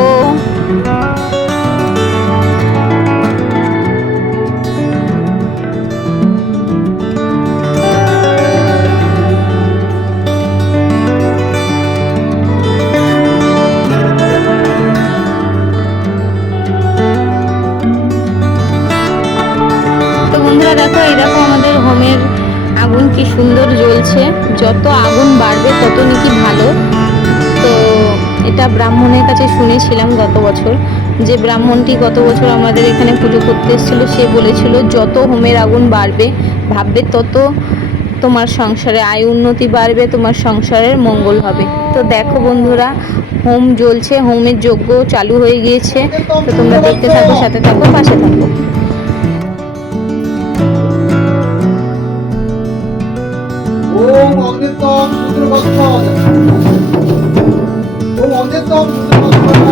বন্ধুরা দেখো, এই দেখো আমাদের হোমের আগুন কি সুন্দর জ্বলছে। যত আগুন বাড়বে তত নাকি ভালো। তো এটা ব্রাহ্মণের কাছে শুনেছিলাম গত বছর, যে ব্রাহ্মণটি গত বছর আমাদের এখানে পুজো করতে এসেছিলো, সে বলেছিল যত হোমের আগুন বাড়বে ভাববে তত তোমার সংসারে আয় উন্নতি বাড়বে, তোমার সংসারের মঙ্গল হবে। তো দেখো বন্ধুরা, হোম জ্বলছে, হোমের যজ্ঞ চালু হয়ে গিয়েছে। তো তোমরা দেখতে থাকো, সাথে থাকো, পাশে থাকো। ওম অগ্নিতম রুদ্রবৎসল ওম অগ্নিতম রুদ্রবৎসল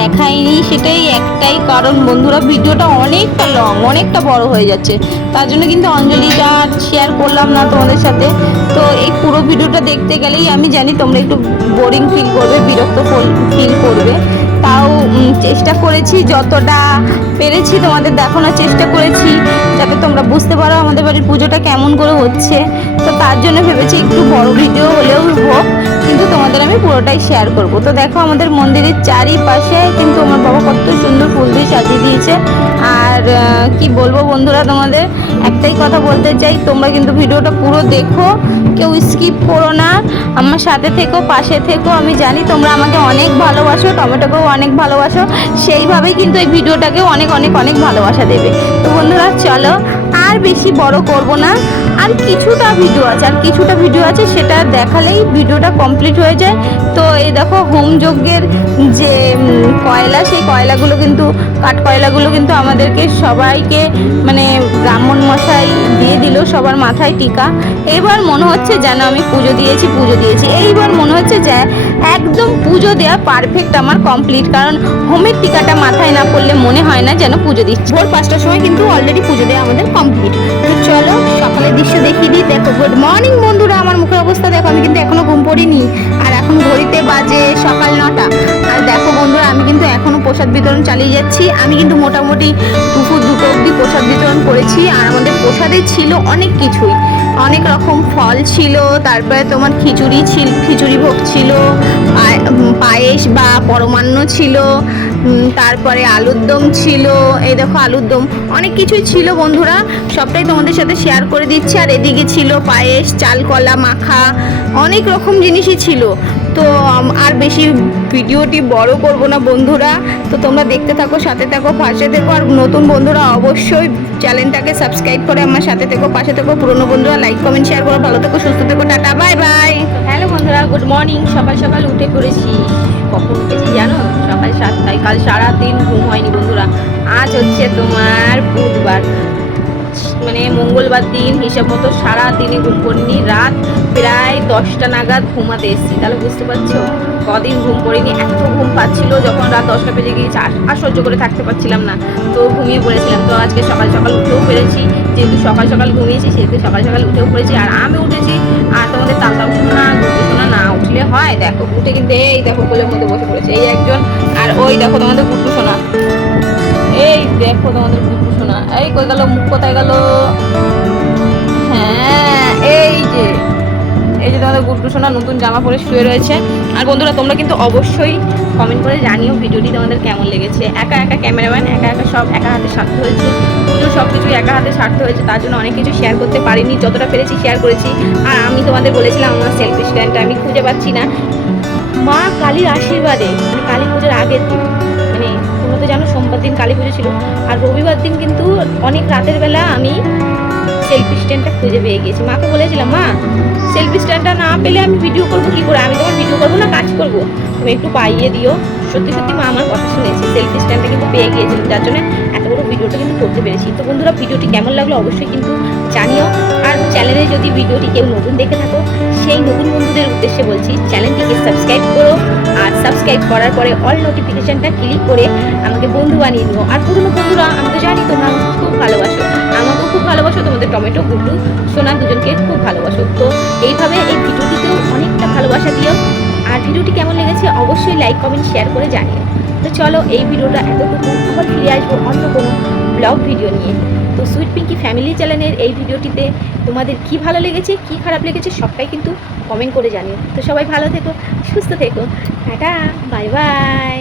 দেখাইনি, সেটাই একটাই কারণ বন্ধুরা, ভিডিওটা অনেকটা লং, অনেকটা বড় হয়ে যাচ্ছে। তার জন্য কিন্তু অঞ্জলিটা শেয়ার করলাম না তোমাদের সাথে। তো এই পুরো ভিডিওটা দেখতে গেলেই আমি জানি তোমরা একটু বোরিং ফিল করবে, বিরক্ত ফিল করবে। তাও চেষ্টা করেছি, যতটা পেরেছি তোমাদের দেখানোর চেষ্টা করেছি, যাতে তোমরা বুঝতে পারো আমাদের বাড়ির পুজোটা কেমন করে হচ্ছে। তো তার জন্য ভেবেছি একটু বড় ভিডিও হলেও হোক, কিন্তু তোমাদের আমি পুরোটাই শেয়ার করব। তো দেখো আমাদের মন্দিরের চারিপাশে কিন্তু আমার বাবা কত সুন্দর ফুল দিয়ে সাজিয়ে দিয়েছে, আর আর কি বলবো বন্ধুরা, তোমাদের একটাই কথা বলতে চাই, তোমরা কিন্তু ভিডিওটা পুরো দেখো, কেউ স্কিপ করো না, আমার সাথে থেকো, পাশে থেকো। আমি জানি তোমরা আমাকে অনেক ভালোবাসো, টমেটোকেও অনেক ভালোবাসো, সেইভাবেই কিন্তু এই ভিডিওটাকেও অনেক অনেক অনেক ভালোবাসা দেবে। তো বন্ধুরা চলো, আর বেশি বড় করব না, আর কিছুটা ভিডিও আছে, সেটা দেখালেই ভিডিওটা কমপ্লিট হয়ে যায়। তো এই দেখো হোমযজ্ঞের যে কয়লা, সেই কয়লাগুলো কিন্তু কাঠ কয়লাগুলো কিন্তু আমাদেরকে সবাইকে মানে ব্রাহ্মণ মশাই দিয়ে দিল সবার মাথায় টিকা। এবার মনে হচ্ছে যেন আমি পুজো দিয়েছি। এইবার মনে হচ্ছে যে একদম পুজো দেওয়া পারফেক্ট আমার কমপ্লিট, কারণ হোমের টিকাটা মাথায় না পড়লে মনে হয় না যেন পুজো দিচ্ছি। ভোর 5টার সময় কিন্তু অলরেডি পুজো দেওয়া আমাদের কমপ্লিট। তো চলো সকালের দৃশ্য দেখিয়ে দিই। দেখো, গুড মর্নিং বন্ধুরা, আমার মুখের অবস্থা দেখো, আমি কিন্তু এখনো ঘুম পড়িনি, আর এখন ঘড়িতে বাজে সকাল 9টা। আর দেখো বন্ধুরা, আমি কিন্তু এখনো প্রসাদ বিতরণ চালিয়ে যাচ্ছি। আমি কিন্তু মোটামুটি দুপুর 2টো অবধি প্রসাদ বিতরণ করেছি। আর আমাদের প্রসাদে ছিল অনেক কিছুই, অনেক রকম ফল ছিল, তারপরে তোমার খিচুড়ি ভোগ ছিল, পায়েস বা পরমান্ন ছিল, তারপরে আলুর দম ছিল। এই দেখো আলুর দম, অনেক কিছুই ছিল বন্ধুরা, সবটাই তোমাদের সাথে শেয়ার করে দিচ্ছি। আর এদিকে ছিল পায়েস, চাল কলা মাখা, অনেক রকম জিনিসই ছিল। তো আর বেশি ভিডিওটি বড় করব না বন্ধুরা, তো তোমরা দেখতে থাকো, সাথে থাকো, পাশে থেকো। আর নতুন বন্ধুরা অবশ্যই চ্যানেলটাকে সাবস্ক্রাইব করে আমার সাথে থেকো, পাশে থেকো। পুরনো বন্ধুরা লাইক কমেন্ট শেয়ার করো। ভালো থেকো, সুস্থ থেকো, টাটা, বাই বাই। হ্যালো বন্ধুরা, গুড মর্নিং। সকাল সকাল উঠে পড়েছি। কখন উঠেছি জানো? সকাল 7টায়। কাল সারাদিন ঘুম হয়নি বন্ধুরা। আজ হচ্ছে তোমার বুধবার, মানে মঙ্গলবার দিন, হিসাব মতো সারাদিনে ঘুম করিনি। রাত প্রায় 10টা নাগাদ ঘুমাতে এসেছি, তাহলে বুঝতে পারছো কদিন ঘুম করিনি। এত ঘুম পাচ্ছিল যখন রাত 10টা বেজে গিয়েছে, আর সহ্য করে থাকতে পারছিলাম না, তো ঘুমিয়ে পড়েছিলাম। তো আজকে সকাল সকাল উঠেও পেরেছি, যেহেতু সকাল সকাল ঘুমিয়েছি সেহেতু সকাল সকাল উঠেও পড়েছি। আর আমি উঠেছি, আর তোমাদের তালতাম শোনা গুরু শোনা না উঠলে হয়। দেখো উঠে কিন্তু এই দেখো কোলের মধ্যে বসে পড়েছে এই একজন, আর ওই দেখো তোমাদের গুরু শোনা, এই দেখো তোমাদের গুরু শোনা। এই কই গেল, মুখ কোথায় গেল? হ্যাঁ, এই যে তোমাদের গুড্ডু সোনা নতুন জামা পরে শুয়ে রয়েছে। আর বন্ধুরা তোমরা কিন্তু অবশ্যই কমেন্ট করে জানিও ভিডিওটি তোমাদের কেমন লেগেছে। একা ক্যামেরাম্যান, একা সব একা হাতে সারতে হয়েছে, পুজো সব কিছুই একা হাতে সারতে হয়েছে, তার জন্য অনেক কিছু শেয়ার করতে পারিনি, যতটা পেরেছি শেয়ার করেছি। আর আমি তোমাদের বলেছিলাম আমার সেলফি স্ট্যান্ডটা আমি খুঁজে পাচ্ছি না। মা কালীর আশীর্বাদে, মানে কালী পুজোর আগের দিন, মানে তোমরা তো জানো সোমবার দিন কালী পুজো ছিল, আর রবিবার দিন কিন্তু অনেক রাতের বেলা আমি সেলফি স্ট্যান্ডটা খুঁজে পেয়ে গেছি। মাকে বলেছিলাম, মা সেলফি স্ট্যান্ডটা না পেলে আমি ভিডিও করবো কী করে? আমি তোমার ভিডিও করবো না কাজ করবো, তুমি একটু পাইয়ে দিও। সত্যি সত্যি মা আমার কথা শুনেছি, সেলফি স্ট্যান্ডটা কিন্তু পেয়ে গিয়েছিলাম, যার জন্য এত বড় ভিডিওটা কিন্তু করতে পেরেছি। তো বন্ধুরা ভিডিওটি কেমন লাগলো অবশ্যই কিন্তু জানিও। আর চ্যানেলে যদি ভিডিওটি কেউ নতুন দেখে থাকো, সেই নতুন বন্ধুদের উদ্দেশ্যে বলছি চ্যানেলটিকে সাবস্ক্রাইব করো, আর সাবস্ক্রাইব করার পরে অল নোটিফিকেশনটা ক্লিক করে আমাকে বন্ধু বানিয়ে নিও। আর পুরনো বন্ধুরা, আমি তো জানি তোমরা আমাকে খুব ভালোবাসো, আমাকেও খুব ভালোবাসো, তোমাদের টমেটো গুড্ডু সোনা দুজনকে খুব ভালোবাসো। তো এইভাবে এই ভিডিওটিতেও অনেকটা ভালোবাসা দিও। আর ভিডিওটি কেমন লেগেছে অবশ্যই লাইক কমেন্ট শেয়ার করে জানিও। তো চলো এই ভিডিওটা এতটুকু, আবার ফিরে আসবো অন্য কোনো ব্লগ ভিডিও নিয়ে। তো সুইট পিঙ্কি ফ্যামিলি চ্যানেলের এই ভিডিওটিতে তোমাদের কি ভালো লেগেছে, কি খারাপ লেগেছে সবটাই কিন্তু কমেন্ট করে জানিও। তো সবাই ভালো থেকো, সুস্থ থেকো, টাটা, বাই বাই।